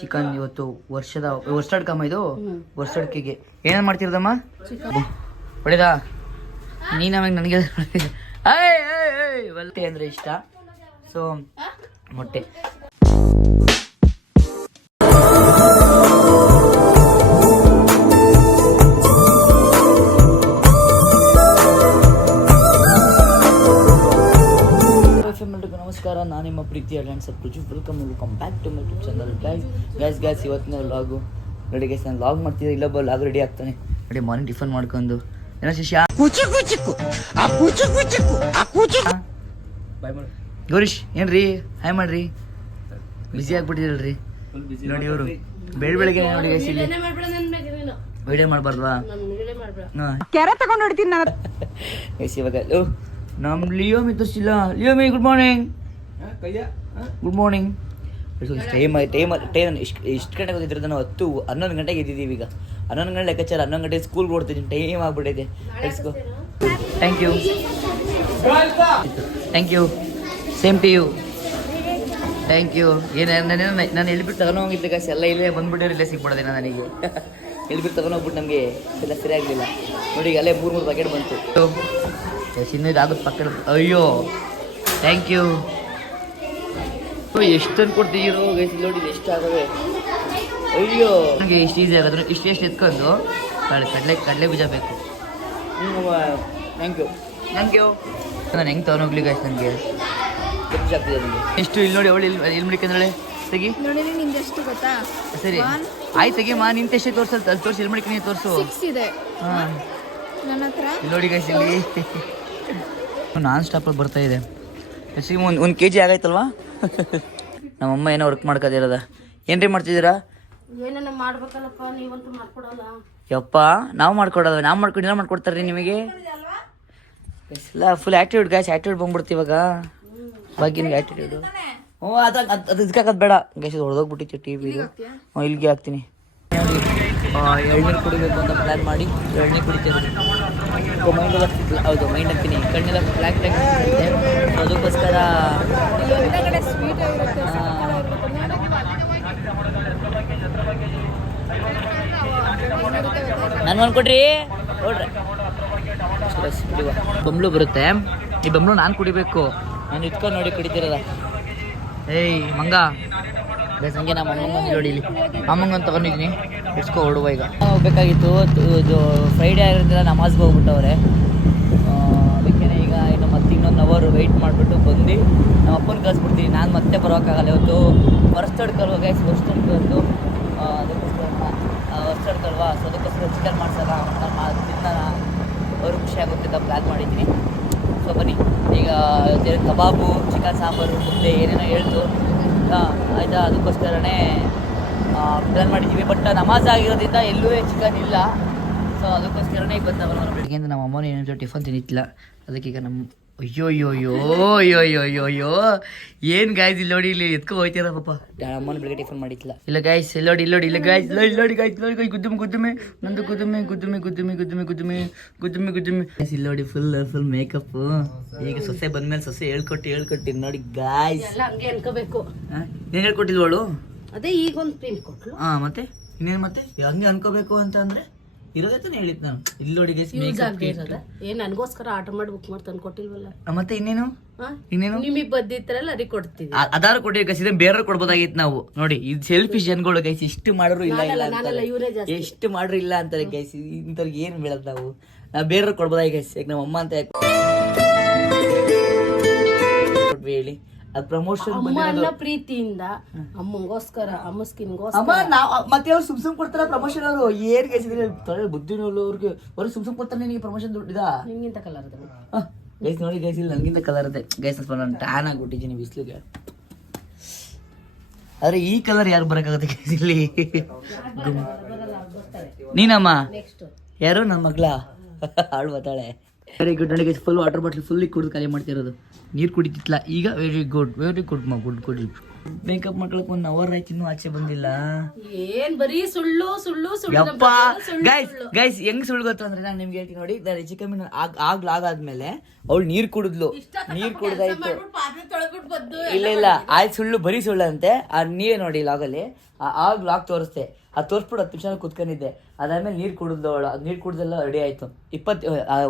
Chicken ಇವತ್ತು ವರ್ಷದ ಕಮ್ಮ ಇದು ವರ್ಷಕ್ಕೆ ಏನೇನು ಮಾಡ್ತಿರೋದಮ್ಮ ಹೊಡೆದಾ ನೀನು ಆಮೇಲೆ ನನಗೆ ಮೊಟ್ಟೆ ಅಂದರೆ ಇಷ್ಟ ಸೊ ಮೊಟ್ಟೆ ನಮಸ್ಕಾರ, ನಾನು ನಿಮ್ಮ ಪ್ರೀತಿಯ dance Praju. Welcome back to my YouTube channel. Guys ಇವತ್ತಿನ ವ್ಲಾಗು ನೋಡಿ ಗೈಸ್. ನಾನು ವ್ಲಾಗ್ ಮಾಡ್ತಿದ್ದೆ, ಇಲ್ಲೊಬ್ಬ ವ್ಲಾಗ್ ರೆಡಿ ಆಗ್ತಾನೆ ನೋಡಿ. ಮಾರ್ನಿಂಗ್ ಟಿಫನ್ ಮಾಡ್ಕೊಂಡು ಏನೋ ಶಿಷ್ಯ ಗೌರೀಶ್ ಏನ್ರಿ ಹಾಯ್ ಮಾಡ್ರಿ. ಬಿಸಿ ಆಗ್ಬಿಟ್ಟಿದ್ರಲ್ರಿ ನೋಡಿ ಇವರು ಬೆಳಗ್ಗೆ ನೋಡಿ ಗೈಸ್. ಇಲ್ಲಿ ವಿಡಿಯೋ ಮಾಡಬಾರ್ದವಾ? ಕ್ಯಾರೆ ತಗೊಂಡು ಹೊಡ್ತೀನಿ ನಾನು ಗೈಸ್. ಇವಾಗ ನಮ್ಮ ಲಿಯೋಮಿ ತೋರಿಸಿಲ್ಲ. Leomi good morning. Good morning. Time ಎಷ್ಟು ಗಂಟೆಗೆ ಗೊತ್ತಿದ್ರೆ ನಾವು 11 ಗಂಟೆಗೆ ಎದ್ದಿದ್ದೀವಿ. ಈಗ 11 ಗಂಟೆ ಲೆಕ್ಕಾಚಾರ, 11 ಗಂಟೆಗೆ ಸ್ಕೂಲ್ಗೆ ಓಡ್ತಿದ್ದೀನಿ. ಟೈಮ್ ಆಗ್ಬಿಟ್ಟೈತೆ. Let's go. Thank you thank you. Same to you. Thank you. ನಾನು ಹೇಳ್ಬಿಟ್ಟು ತಗೊಂಡು ಹೋಗಿದ್ದೆ ಕಾಸು ಎಲ್ಲ ಇಲ್ಲೇ ಬಂದ್ಬಿಟ್ಟು ಇಲ್ಲೇ ಸಿಗ್ಬಿಡೋದೆ. ನನಗೆ ಹೇಳ್ಬಿಟ್ಟು ತಗೊಂಡು ಹೋಗ್ಬಿಟ್ಟು ನಮಗೆ ಎಲ್ಲ ಸರಿ ಆಗಲಿಲ್ಲ ನೋಡಿ. ಈಗ ಅಲ್ಲೇ 3 ಪ್ಯಾಕೆಟ್ ಬಂತು. ಚಿನ್ನದಾಗುತ್ತೆ ಪಕ್ಕ. ಅಯ್ಯೋ ಥ್ಯಾಂಕ್ ಯು. ಎಷ್ಟು ತಂದು ಕೊಡ್ತೀರೋ ಗೈಸ್ ನೋಡಿ. ಎಷ್ಟು ಆಗವೆ. ಅಯ್ಯೋ ನನಗೆ ಇಷ್ಟು ಈಸಿ ಆಗೋದು. ಇಷ್ಟು ಎತ್ಕೊಂಡು ಕಡಲೆ ಬೀಜ ಬೇಕು. Thank you thank you. ನಾನು ಹೆಂಗೆ ತೊಗೊಂಡೋಗ್ಲಿ ಗೈಸ್, ನನಗೆ ಖರ್ಚು ಆಗ್ತಿದೆ ನನಗೆ. ಎಷ್ಟು ಇಲ್ಲಿ ನೋಡಿ. ಅವಳು ಇಲ್ಲಿ ಮಡಿಕಂದ್ರೆ ತೆಗಿ ಗೊತ್ತಾ? ಸರಿ ಆಯ್ತು ತೆಗಿಯಮ್ಮ. ನಿಂತ ಎಷ್ಟೇ ತೋರಿಸಲ್ ಅಲ್ಲಿ ತೋರಿಸಿ. ಇಲ್ಲಿ ಮಡಿಕೆ ತೋರಿಸು. ಹಾಂ ನೋಡಿ ಗೈಸ್. ಇಲ್ಲಿ ನಾನ್ ಸ್ಟಾಪಲ್ಲಿ ಬರ್ತಾ ಇದೆ. ಹೆಚ್ಚಿಗೆ ಒಂದು kg ಆಗೈತಲ್ವಾ? ನಮ್ಮಮ್ಮ ಏನೋ ವರ್ಕ್ ಮಾಡ್ಕೋದಿರೋದ. ಏನ್ರಿ ಮಾಡ್ತಿದ್ದೀರಾ? ಯಪ್ಪ ನಾವು ಮಾಡ್ಕೊಡೋದ. ನಾವು ಮಾಡ್ಕೊಂಡು ಮಾಡ್ಕೊಡ್ತಾರ್ರಿ ನಿಮಗೆ ಎಲ್ಲ ಫುಲ್ ಆ್ಯಟಿಟ್ಯೂಡ್ ಗ್ಯಾಸ್. ಆ್ಯಟಿಟ್ಯೂಡ್ ಬಂದ್ಬಿಡ್ತೀವಿ ಇವಾಗ. ಬಾಗಿನಿಗೆ ಆ್ಯಟಿಟ್ಯೂಡು. ಹ್ಞೂ ಅದು ಇದಕ್ಕಾಕದು ಬೇಡ ಗ್ಯಾಸ್. ಹೊಡೆದೋಗ್ಬಿಟ್ಟಿತ್ತು ಟಿ ವಿದು. ಇಲ್ಲಿಗೆ ಹಾಕ್ತೀನಿ. ಎಳ್ನೀರು ಕುಡಿಬೇಕು ಅಂತ ಪ್ಲ್ಯಾನ್ ಮಾಡಿ ಎಳ್ನೀರು ಕುಡಿತೀವಿ. ಮೈಂಡ್ ಎಲ್ಲ ಹೌದು ಮೈಂಡ್ ಹಾಕ್ತೀನಿ. ಕಣ್ಣೆಲ್ಲ ಬ್ಲ್ಯಾಕ್ ಆಗಿದೆ. ಅದಕ್ಕೋಸ್ಕರ ನಾನು ಅನ್ಕೊಡ್ರಿ ನೋಡ್ರಿ. ಬಂಬ್ಳು ಬರುತ್ತೆ. ಈ ಬಂಬ್ಳು ನಾನು ಕುಡಿಬೇಕು. ನಾನು ಇಟ್ಕೊಂಡು ನೋಡಿ ಕುಡಿತಿರೋದ. ಏಯ್ ಮಂಗ ಬೇಸ್ ಹಂಗೆ ನಮ್ಮ ಅಮ್ಮಂಗೆ ನೋಡಿ. ಇಲ್ಲಿ ಅಮ್ಮಂಗಂತ ತಗೊಂಡಿದ್ದೀನಿ. ಇಟ್ಕೊ ಹೊಡುವ. ಈಗ ಹೋಗ್ಬೇಕಾಗಿತ್ತು. ಇದು ಫ್ರೈಡೇ ಆಗಿರೋದ್ರಿಂದ ನಮಾಜ್ಗೆ ಹೋಗ್ಬಿಟ್ಟವ್ರೆ. ಅದಕ್ಕೆ ಈಗ ಇನ್ನು ಮತ್ತೆ ಇನ್ನೊಂದು ಅವರ್ ವೆಯ್ಟ್ ಮಾಡಿಬಿಟ್ಟು ಬಂದು ನಮ್ಮ ಅಪ್ಪನ ಕಳಿಸ್ಬಿಡ್ತೀನಿ. ನಾನು ಮತ್ತೆ ಬರೋಕ್ಕಾಗಲ್ಲ. ಇವತ್ತು ವರ್ಷದಡ್ಕಲ್ವ ಗೈಸ್. ವರ್ಷದಡ್ಕಲ್ದು ಅದಕ್ಕೋಸ್ಕರ ವರ್ಷದಡ್ಕಲ್ವಾ. ಸೊ ಅದಕ್ಕೋಸ್ಕರ ಚಿಕನ್ ಮಾಡ್ಸಲ್ಲ ತಿನ್ನೋಣ. ಅವರು ಖುಷಿ ಆಗುತ್ತೆ ಅಂತ ಪ್ಲ್ಯಾನ್ ಮಾಡಿದ್ದೀನಿ. ಸೊ ಬನ್ನಿ ಈಗ ಕಬಾಬು, ಚಿಕನ್ ಸಾಂಬಾರು, ಮುದ್ದೆ ಏನೇನೋ ಹೇಳ್ತು ಆಯಿತಾ. ಅದಕ್ಕೋಸ್ಕರನೇ ಪ್ಲ್ಯಾನ್ ಮಾಡಿದ್ದೀವಿ. ಬಟ್ ನಮಾಜ್ ಆಗಿರೋದ್ರಿಂದ ಎಲ್ಲೂ ಚಿಕನ್ ಇಲ್ಲ. ಸೊ ಅದಕ್ಕೋಸ್ಕರನೇ ಇವತ್ತು ಬೆಳಗ್ಗೆಯಿಂದ ನಮ್ಮ ಅಮ್ಮನೂ ಏನೇನು ಟಿಫನ್ ತಿನ್ನಿತ್ತಿಲ್ಲ. ಅದಕ್ಕೆ ಈಗ ನಮ್ಮ ಅಯ್ಯೋ ಏನು ಗಾಯ್ಸ್. ಇಲ್ಲಿ ನೋಡಿ ಇಲ್ಲಿ ಎತ್ಕೊ ಹೋಯ್ತೀರ ಪಾಪ. ಅಮ್ಮನ ಬೆಳಗ್ಗೆ ಟಿಫನ್ ಮಾಡಿತ್ತಿಲ್ಲ. ಇಲ್ಲ ಗಾಯ್ಸ್ ಇಲ್ಲೋಡಿ ಇಲ್ಲ ಗಾಯ್ಸ್. ಇಲ್ಲಿ ಗಾಯ್ಸ್ ಗುದ್ದುಮೆ ನಂದು ಗುದ್ದುಮೆ ಇಲ್ಲಿ ನೋಡಿ. Full makeup. ಈಗ ಸೊಸೆ ಬಂದ್ಮೇಲೆ ಸೊಸೆ ಹೇಳ್ಕೊಟ್ಟು ನೋಡಿ ಗಾಯ್ಸ್. ಏನು ಹೇಳ್ಕೊಟ್ಟಿಲ್ವಳು? ಅದೇ ಈಗ ಒಂದು ಪ್ರಿಂಟ್ ಕೊಟ್ಲು. ಮತ್ತೆ ಇನ್ನೇನು ಮತ್ತೆ ಹಂಗೆ ಅನ್ಕೋಬೇಕು ಅಂತ ಅಂದ್ರೆ ಇರೋದೈತಾನೆ ಹೇಳಿದ್ ನಾನು. ಇಲ್ಲಿ ನೋಡಿ ಗೈಸ್ ನನಗೋಸ್ಕರ ಆರ್ಡರ್ ಮಾಡಿ ಬುಕ್ ಮಾಡಿ ತಂದು ಕೊಟ್ಟಿಲ್ವಲ್ಲ. ಮತ್ತೆ ಇನ್ನೇನು ನಿಮಗೆ ಬಂದಿತ್ತರಲ್ಲ ಅದಕ್ಕೆ ಕೊಡ್ತೀವಿ. ಅದಾರು ಕೊಟ್ಟಿವಿ ಗೈಸ್. ಇದನ್ನ ಬೇರೆ ಕೊಡ್ಬೋದಾಗಿತ್ತು ನಾವು. ನೋಡಿ ಇದು ಸೆಲ್ಫಿಶ್ ಜನಗಳು ಗೈಸ್. ಇಷ್ಟು ಮಾಡ್ರು ಇಲ್ಲ ಎಷ್ಟು ಮಾಡ್ರು ಇಲ್ಲ ಅಂತಾರೆ ಗೈಸ್. ಇಂಥವ್ರಿಗೆ ಏನು ಬೀಳದ್ ನಾವು ಬೇರೆ ಕೊಡ್ಬೋದಾಗಿ ಗೈಸ್. ಈಗ ನಮ್ಮ ಅಮ್ಮ ಅಂತ ಹೇಳಿ ಅದು ಪ್ರಮೋಷನ್ ಪ್ರೀತಿಯಿಂದ ಅಮ್ಮಂಗೋಸ್ಕರ ಅಮ್ಮ ಮತ್ತೆ ಅವ್ರು ಸುಮ್ ಕೊಡ್ತಾರ ಪ್ರಮೋಷನ್. ಅವರು ಏನ್ ಗೈಸಿದ್ರೆ ಬುದ್ಧಿನಲ್ಲ ಅವ್ರಿಗೆ. ಅವ್ರು ಸುಮ್ ಕೊಡ್ತಾರೆ ನಿನಗೆ ಪ್ರಮೋಷನ್ ದುಡ್ಡಿದ. ನಿಂಗಿಂತ ಕಲರ್ ಗೈಸ್ ನೋಡಿ ಗೈಸ್. ಇಲ್ಲಿ ನನಗಿಂತ ಕಲರ್ ಇದೆ ಗೈಸ್. ನಾನು ಟ್ಯಾನ್ ಆಗಿಬಿಟ್ಟಿದ್ದೀನಿ ಬಿಸಿಲಿಗೆ. ಆದ್ರೆ ಈ ಕಲರ್ ಯಾರು ಬರಕಾಗತ್ತೆ ಗೈಸ್ ಇಲ್ಲಿ? ನೀನಮ್ಮ ಯಾರು ನಮ್ಮ ಮಗ್ಳ ಆಳು ಬತ್ತಾಳೆ. Very good. ನನಗೆ ಫುಲ್ ವಾಟರ್ ಬಾಟ್ಲ್ ಫುಲ್ ಕುಡಿದು ಖಾಲಿ ಮಾಡ್ತಿರೋದು. ನೀರು ಕುಡಿತಿತ್ತಲ್ಲ ಈಗ. ವೆರಿ ಗುಡ್ ಮಾ ಗುಡ್. ಮೇಕಪ್ ಮಾಡ್ಕೊಳಕ್ 1 ಅವರ್ ಆಯ್ತು ಇನ್ನೂ ಆಚೆ ಬಂದಿಲ್ಲ. ಏನ್ ಬರೀ ಸುಳ್ಳು ಸುಳ್ಳು ಸುಳ್ಳು ಯಪ್ಪ ಗೈಸ್ ಹೆಂಗ್ ಸುಳ್ಳು ಗೊತ್ತು ಅಂದ್ರೆ ನಾನು ನಿಮ್ಗೆ ಹೇಳ್ತೀನಿ ನೋಡಿ. ಹೆಚ್ಚು ಕಮ್ಮಿ ಆಗಾದ್ಮೇಲೆ ಅವಳು ನೀರ್ ಕುಡಿದ್ಲು. ನೀರ್ ಕುಡ್ದಾಯ್ತು. ಇಲ್ಲ ಆಯ್ತು ಸುಳ್ಳು ಬರೀ ಸುಳ್ಳು ಅಂತೆ. ನೀವೇ ನೋಡಿ ಲಾಗಲ್ಲಿ ಲಾಗ್ ತೋರಿಸ್ತೆ. ಅದು ತೋರಿಸ್ಬಿಟ್ಟು 10 ನಿಮಿಷ ಕುತ್ಕೊಂಡಿದ್ದೆ. ಅದಾದ್ಮೇಲೆ ನೀರ್ ಕುಡಿದ್ಲು ಅವಳು. ನೀರ್ ಕುಡ್ದೆಲ್ಲ ರೆಡಿ ಆಯ್ತು.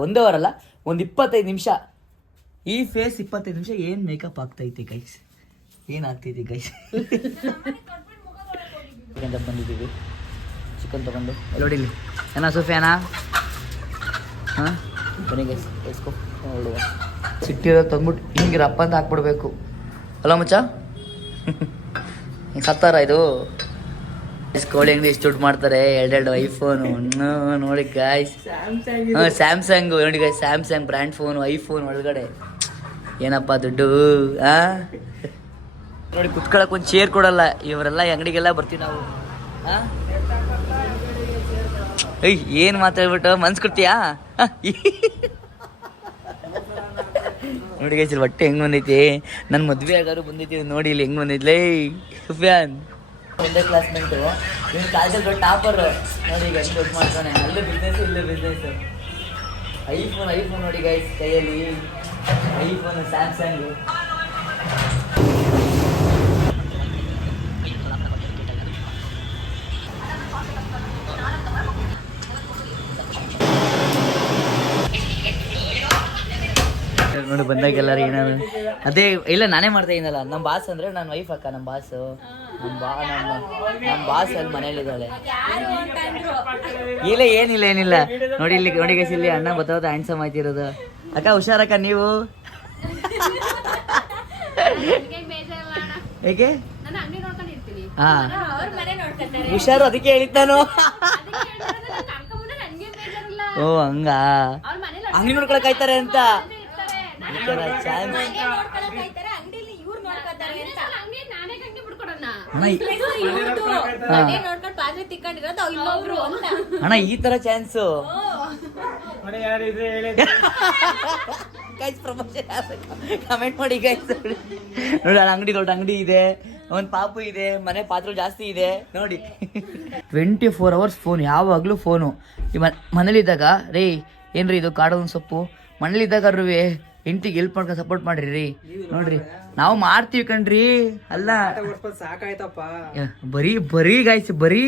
1 ಅವರ್ ಅಲ್ಲ, ಒಂದು 25 ನಿಮಿಷ. ಈ ಫೇಸ್ 25 ನಿಮಿಷ ಏನ್ ಮೇಕಪ್ ಆಗ್ತೈತಿ ಗೈಸ್, ಏನಾಗ್ತೈತಿ ಗೈಸ್. ಬಂದಿದ್ದೀವಿ ಚಿಕನ್ ತಗೊಂಡು. ನೋಡಿಲಿ ಏನ ಸೋಫಿಯಾನಾ? ಹಾಂ ಬನ್ನಿ ಗೈಸ್ ಎಸ್ಕೋ ನೋಡುವ. ಸಿಟ್ಟಿರೋ ತಂದ್ಬಿಟ್ಟು ಹಿಂಗೆ ರಪ್ಪ ಅಂತ ಹಾಕ್ಬಿಡ್ಬೇಕು ಅಲ್ಲ ಮಚ್ಚ. ಸತ್ತಾರ ಇದು ಕೋಳಿ ಅಂಗಡಿ ಎಷ್ಟು ದುಡ್ಡು ಮಾಡ್ತಾರೆ. 2 ಐಫೋನು ನೋಡಿ ಗಾಯ್ಸ್. ಸ್ಯಾಮ್ಸಂಗ್ ನೋಡಿ guys, Samsung brand phone, iPhone ಒಳಗಡೆ ಏನಪ್ಪ ದುಡ್ಡು. ನೋಡಿ ಕುತ್ಕೊಳಕ್ ಒಂದು ಚೇರ್ ಕೊಡಲ್ಲ ಇವರೆಲ್ಲ. ಅಂಗಡಿಗೆಲ್ಲ ಬರ್ತೀವಿ ನಾವು. ಏನ್ ಮಾತಾಡ್ಬಿಟ್ಟು ಮನ್ಸ್ ಕೊಡ್ತೀಯಾ? ನೋಡಿ ಗೈಸ್ ಇಲ್ಲಿ ಹೊಟ್ಟೆ ಹೆಂಗ್ ಬಂದೈತಿ. ನನ್ನ ಮದ್ವೆ ಆಗಾರು ಬಂದೈತಿ ನೋಡಿ. ಇಲ್ಲಿ ಹೆಂಗ್ ಬಂದೈತ್ಲೇ ಸುಫಿಯಾನ್. ಒಂದೇ ಕ್ಲಾಸ್ಮೇಟು ಇವ್ನು ಕಾಲೇಜಲ್ಲಿ ದೊಡ್ಡ ಟಾಪರ್ ನೋಡಿ. ಈಗ ಹೆಂಗ್ ದೊಡ್ಡ ಮಾಡ್ತಾನೆ. ಅಲ್ಲೇ ಬಿಸ್ನೆಸ್ ಇಲ್ಲೇ ಬಿಸ್ನೆಸ್. ಐಫೋನ್ ನೋಡಿ ಗೈಸ್ ಕೈಯಲ್ಲಿ. IPhone Samsung. ನೋಡಿ ಬಂದಾಗ ಎಲ್ಲರೂ ಏನಾದ್ರು ಅದೇ ಇಲ್ಲ ನಾನೇ ಮಾಡ್ತಾ ಇದ್ದೀನಲ್ಲ. ನಮ್ಮ ಬಾಸ್ ಅಂದ್ರೆ ನನ್ನ ವೈಫ್ ಅಕ್ಕ. ನಮ್ಮ ಬಾಸು ನಮ್ಮ ಬಾಸ್ ಅಲ್ಲಿ ಮನೇಲಿದ್ದಾಳೆ. ಇಲ್ಲ ಏನಿಲ್ಲ ನೋಡಿ ಇಲ್ಲಿ ನೋಡಿ ಗೈಸ್ ಇಲ್ಲಿ ಅಣ್ಣ ಬತ್ತಾವತ್ತ ಹ್ಯಾಂಡ್ಸಮ್ ಆಯ್ತಿರೋದು. ಅಕ್ಕ ಹುಷಾರಕ್ಕ ನೀವು. ಹೇಗೆ ಹಾ ಹುಷಾರು ಅದಕ್ಕೆ ಹೇಳಿದ್ ನಾನು. ಓ ಹಂಗ ಅಂಗಡಿ ನೋಡ್ಕೊಳಕ್ ಆಯ್ತಾರೆ ಅಂತ. ಅಣ್ಣ ಈ ತರ ಚಾನ್ಸು ಕಮೆಂಟ್ ಮಾಡಿ ಗೈಸ್. ನೋಡಿ ಅಂಗಡಿ ದೊಡ್ಡ ಅಂಗಡಿ ಇದೆ, ಒಂದ್ ಪಾಪು ಇದೆ, ಮನೆ ಪಾತ್ರೆ ಜಾಸ್ತಿ ಇದೆ ನೋಡಿ. 24 hours ಫೋನ್, ಯಾವಾಗ್ಲೂ ಫೋನು. ಮನೇಲಿದ್ದಾಗ ರೇ ಏನ್ರಿ ಇದು ಕಾಡೋನ್ ಸೊಪ್ಪು. ಮನೇಲಿದ್ದಾಗ ಹೆಂಡತಿಗೆ ಹೆಲ್ಪ್ ಮಾಡ್ಕೊಂಡು ಸಪೋರ್ಟ್ ಮಾಡ್ರಿ ರೀ. ನೋಡ್ರಿ ನಾವು ಮಾಡ್ತೀವಿ ಕಣ್ರಿ. ಅಲ್ಲ ಸಾಕಾಯ್ತಪ್ಪ. ಬರೀ ಗಾಯ್ಸ್ ಬರೀ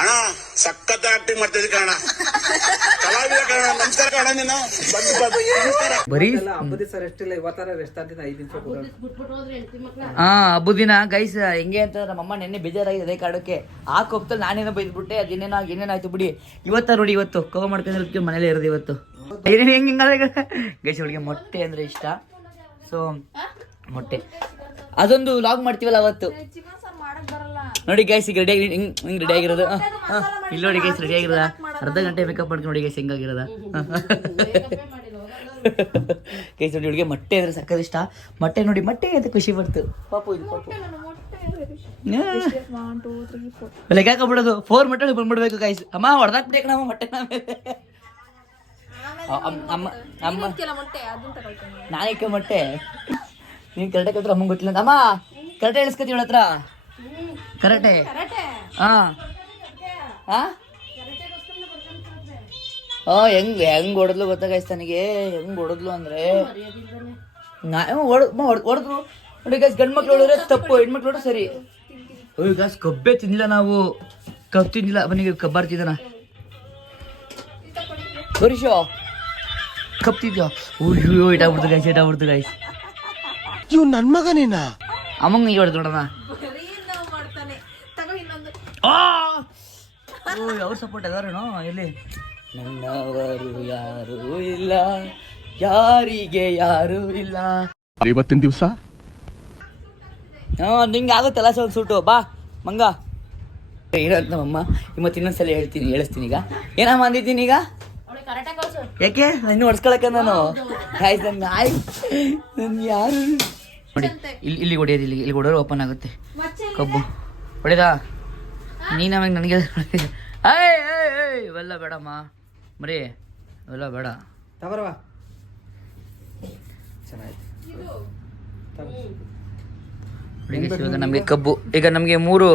ಅಣ್ಣ ಸಖತ್ ಆಕ್ಟಿಂಗ್ ಮಾಡ್ತಿದ್ದೆ ಕಣ. ಬರೀ ಹಬ್ಬದ ದಿನ ಗೈಸ್ ಹೆಂಗೆ ಅಂತ ನಮ್ಮಮ್ಮ ನೆನ್ನೆ ಬೇಜಾರಾಗಿದೆ ಅದೇ ಕಾಡಕ್ಕೆ. ಆ ಕೊಪ್ಪದಲ್ಲಿ ನಾನೇನೋ ಬೈದ್ಬಿಟ್ಟೆ. ಅದು ಏನೇನಾಯ್ತು ಬಿಡಿ. ನೋಡಿ ಇವತ್ತು ಕವ ಮಾಡ್ಕೊಂಡು ಮನೇಲಿ ಇರೋದು ಇವತ್ತು. ಹೆಂಗೆ ಗೈಸ್ ಅವಳಿಗೆ ಮೊಟ್ಟೆ ಅಂದ್ರೆ ಇಷ್ಟ. ಸೊ ಮೊಟ್ಟೆ ಅದೊಂದು ಲಾಗ್ ಮಾಡ್ತೀವಲ್ಲ ಅವತ್ತು. ನೋಡಿ ಗೈಸ್ ಈಗ ರೆಡಿ ಹಿಂಗ್ ರೆಡಿ ಆಗಿರೋದು. ಇಲ್ಲಿ ನೋಡಿ ಗೈಸ್ ರೆಡಿ ಆಗಿರೋದ. ಅರ್ಧ ಗಂಟೆ ಮೇಕಪ್ ಮಾಡ್ಕೊಂಡು ನೋಡಿ ಗೈಸ್ ಹೆಂಗಾಗಿರೋದ. ಗೈಸ್ ನೋಡಿ ಹುಡುಗಿ ಮೊಟ್ಟೆ ಅಂದ್ರೆ ಸಕ್ಕತ್ ಇಷ್ಟ. ಮೊಟ್ಟೆ ನೋಡಿ ಮೊಟ್ಟೆ ಅಂತ ಖುಷಿ ಬರ್ತು. ಪಾಪು ಇದು ಪಾಪು ಲೆಕ್ಕ ಹಾಕೊಬಿಡೋದು. 4 ಮೊಟ್ಟೆ ಬಂದ್ಬಿಡ್ಬೇಕು ಗೈಸ್. ಅಮ್ಮ ಹೊಡೆದಾಕ್ಬಿಡ್ಬೇಕು ನಮ್ಮ ಮೊಟ್ಟೆ ನಾನಿಕ್ಕ ಮೊಟ್ಟೆ. ನೀನ್ ಕರೆಕ್ಟ್ ಹೇಳ್ತಾರೆ ಅಮ್ಮಂಗೆ ಗೊತ್ತಿಲ್ಲ ಅಂತ. ಅಮ್ಮ ಕರೆಕ್ಟ್ ಹೇಳಿಸ್ಕತಿ ಇವಳ ಹತ್ರ. ಕರೆಕ್ಟೇ ಹೆಂಗ್ ಹೊಡೆದ್ಲು ಗೊತ್ತಾಗೈಸ್ ನನಗೆ. ಹೆಂಗ್ ಹೊಡೆದ್ಲು ಅಂದ್ರೆ ಹೊಡೆದ್ರು ನೋಡಿ ಗೈಸ್. ಗಂಡ್ ಮಕ್ಳು ಹೊಡೆದ್ರೆ ತಪ್ಪು, ಹೆಣ್ಮಕ್ಳು ಹೊಡೆದ್ರೆ ಸರಿ. ಗೈಸ್ ಕಬ್ಬೆ ತಿನ್ನಿಲ್ಲ ನಾವು. ಕಬ್ಬು ತಿಂದಿಲ್ಲ. ಬನ್ನಿ ಕಬ್ಬಾರ್ತಿದ್ದಾನ ಬರೀಶೋ ಕಪ್ ತಿದ್ಯೋ. ಅಯ್ಯೋ ಇಟಾಗ್ಬಿಡ್ತು ಗೈಸ್. ಇವ್ ನನ್ ಮಗನೇನಾ? ಅಮ್ಮಂಗ ಈಗ ಹೊಡೆದು ನೋಡೋಣ. ಅವ್ರ ಸಪೋರ್ಟ್ ಅದಾರೇನೋ ಎಲ್ಲಿ. ನನ್ನವರು ಯಾರು ಇಲ್ಲ, ಯಾರಿಗೆ ಯಾರು ಇಲ್ಲ. ಇವತ್ತಿನ ದಿವಸ ನಿಂಗೆ ಆಗುತ್ತಲ್ಲ ಒಂದು ಸೂಟು. ಬಾ ಮಂಗ ಇರೋದು ನಮ್ಮಮ್ಮ. ಇವತ್ತು ಇನ್ನೊಂದ್ಸಲ ಹೇಳಿಸ್ತೀನಿ. ಈಗ ಏನಮ್ಮ ಅಂದಿದ್ದೀನಿ ಈಗ. ಯಾಕೆ ಇನ್ನು ಹೊಡ್ಸ್ಕೊಳಕ ನಾನು ನನ್ ಯಾರು ನೋಡಿ. ಇಲ್ಲಿ ಹೊಡೆಯೋದು. ಇಲ್ಲಿ ಹೊಡೆಯೋರು ಓಪನ್ ಆಗುತ್ತೆ ಕಬ್ಬು. ಹೊಡೆದಾ ನೀನ್ ನಮಗೆ ನನಗೆ ಇವೆಲ್ಲ ಬೇಡಮ್ಮ ಮರಿ, ಇವೆಲ್ಲ ಬೇಡ. ಚೆನ್ನಾಯ್ತು. ಇವಾಗ ನಮಗೆ ಕಬ್ಬು ಈಗ ನಮಗೆ 3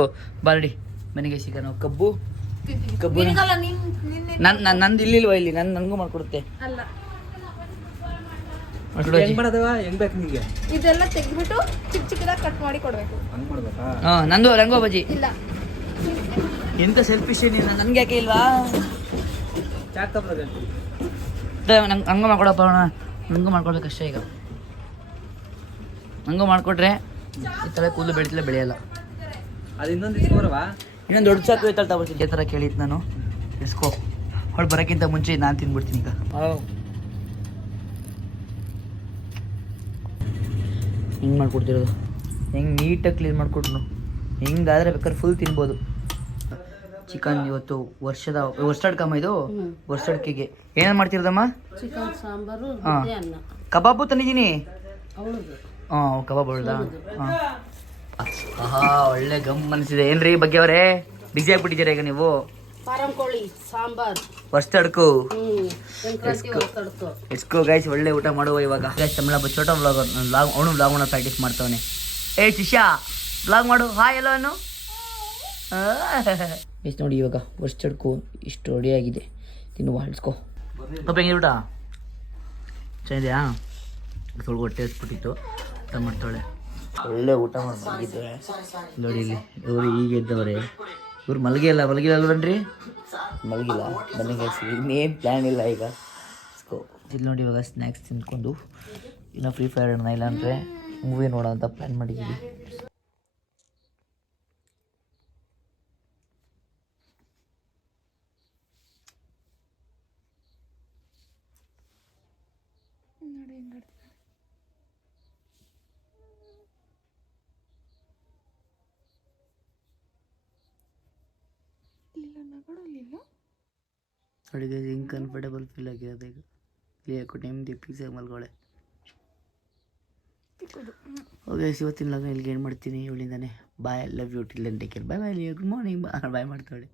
ಬಾರ್ಡಿ ಮನೆಗೆ ಸಿಗ ನಾವು ಕಬ್ಬು ನಂದು ಇಲ್ಲಿಲ್ವಾ ಇಲ್ಲಿ ನನಗೂ ಮಾಡ್ಕೊಡುತ್ತೆ ಅಲ್ಲ ಹೆಂಗ್ ಮಾಡೋದವ ಹೆಂಗ್ ಬೇಕು ನಿಂಗೆ ಇದೆಲ್ಲ ತೆಗ್ದ್ಬಿಟ್ಟು ಚಿಕ್ಕ ಚಿಕ್ಕದಾಗಿ ಕಟ್ ಮಾಡಿ ಕೊಡ್ಬೇಕು. ಹಂಗ್ ಮಾಡ್ಬೇಕಾ ನಂದು ರಂಗೋ ಬಜ್ಜಿ ಇಲ್ಲ ಎಂತ ಸೆಲ್ಫಿಶ್ ನೀನು ನನ್ಗೆ ಯಾಕೆ ಇಲ್ವಾ ಚಾಕ್ ತಪ್ಪದ ನಂಗೆ ಹಂಗೂ ಮಾಡ್ಕೊಡಪ್ಪ ನನಗೂ ಮಾಡ್ಕೊಡ್ಬೇಕಷ್ಟೇ ಈಗ ಹಂಗೂ ಮಾಡ್ಕೊಟ್ರೆ ಈ ಥರ ಕೂದಲು ಬೆಳಿತಿಲ್ಲ ಬೆಳೆಯಲ್ಲ ಅದು ಇನ್ನೊಂದು ಇಸ್ಕೋರವಾ ಇನ್ನೊಂದು ದೊಡ್ಡ ಚಾಕು ಈ ಥರ ತಗೊಳ್ತೀನಿ ಈ ಥರ ಕೇಳಿತ್ತು ನಾನು ಎಸ್ಕೋ ಹೊಳು ಬರೋಕ್ಕಿಂತ ಮುಂಚೆ ನಾನು ತಿಂದ್ಬಿಡ್ತೀನಿ ಈಗ ಹಿಂಗೆ ಮಾಡ್ಕೊಡ್ತಿರೋದು ಹೆಂಗೆ ನೀಟಾಗಿ ಕ್ಲೀನ್ ಮಾಡಿಕೊಟ್ರು ಹಿಂಗಾದರೆ ಬೇಕಾದ್ರೆ ಫುಲ್ ತಿನ್ಬೋದು ಚಿಕನ್ ಇವತ್ತು ವರ್ಷದ ಕಮ್ಮ ಇದು ವರ್ಷಡ್ಕೆಗೆ ಏನೇನು ಮಾಡ್ತಿರೋದಮ್ಮ ಚಿಕನ್ ಸಾಂಬಾರು ಹಾಂ ಮುದ್ದೆ, ಅನ್ನ ಕಬಾಬು ತಂದಿದ್ದೀನಿ ಅವಳದು ಹಾಂ ಕಬಾಬ್ ಹೊಳ್ದಾ ಹಾಂ ಆಹಾ ಒಳ್ಳೆ ಗಮ್ ಅನಿಸಿದೆ ಏನ್ರಿ ಬಗ್ಗೆ ಅವರೇ ಬಿಸಿ ಆಗ್ಬಿಟ್ಟಿದ್ದೀರಾ ಈಗ ನೀವು ಫಾರಂ ಕೋಳಿ ಸಾಂಬಾರ್ ವರ್ಷಡ್ಕು ಸಂಕ್ರಾಂತಿ ಹೊರತಡ್ತು. ಎಸ್ಕೋ ಗೈಸ್ ಒಳ್ಳೆ ಊಟ ಮಾಡುವ ಇವಾಗ ಗೈಸ್ ತಮಿಳ ಚೋಟ ವ್ಲಾಗರ್ ಅವನು ವ್ಲಾಗ್ ಮಾಡೋ ಪ್ರಾಕ್ಟೀಸ್ ಮಾಡ್ತಾವನೆ ಏ ಶಿಷ್ಯಾ ವ್ಲಾಗ್ ಮಾಡು ಹಾಯ್ ಎಲ್ಲ ಅನ್ನು ಎಷ್ಟು ನೋಡಿ ಇವಾಗ ವರ್ಷಡ್ಕು ಇಷ್ಟು ರೆಡಿಯಾಗಿದೆ ತಿನ್ನು ಹಾಳ್ಸ್ಕೊ ಪಾಪ ಹೆಂಗೆ ಊಟ ಚೆನ್ನಾಗಿದೆಯಾ ಸ್ವಲ್ಪ ಹೊಟ್ಟೆ ಹಸ್ಬಿಟ್ಟಿತ್ತು ಊಟ ಮಾಡ್ತಾಳೆ ಒಳ್ಳೆ ಊಟ ಮಾಡ್ಬಿಟ್ಟಿದ್ದೆ ನೋಡಿ ಇಲ್ಲಿ ಇವರು ಈಗ ಎದ್ದವ್ರೆ ಇವ್ರು ಮಲಗಿಲ್ಲ ಅಲ್ವನ್ರಿ ಮಲಗಿಲ್ಲ ಬನ್ನಿ ಗೈಸ್ ಇನ್ನೇನು ಪ್ಲ್ಯಾನ್ ಇಲ್ಲ ಈಗ ಇಲ್ಲಿ ನೋಡಿ ಇವಾಗ ಸ್ನ್ಯಾಕ್ಸ್ ತಿಂದ್ಕೊಂಡು ಇನ್ನು ಫ್ರೀ ಫೈರ್ ಆಡೋಣ ಇಲ್ಲಾಂದರೆ ಮೂವಿ ನೋಡೋ ಅಂತ ಪ್ಲ್ಯಾನ್ ಮಾಡಿದ್ದೀವಿ ಅಡುಗೆ ಹಿಂಗೆ ಕಂಫರ್ಟೇಬಲ್ ಫೀಲ್ ಆಗಿರೋದು ಈಗ ಇಲ್ಲಿ ಯಾಕೋ ನೆಮ್ಮದಿ ಪೀಸಾಗಿ ಮಲ್ಗೋಳೆ ಓಕೆ ಇವತ್ತಿನ ಲಾಗ ಇಲ್ಲಿಗೆ ಏನು ಮಾಡ್ತೀನಿ ಇವಳಿಂದಾನೆ bye love you till then take care bye bye good morning bye ಮಾಡ್ತಾಳೆ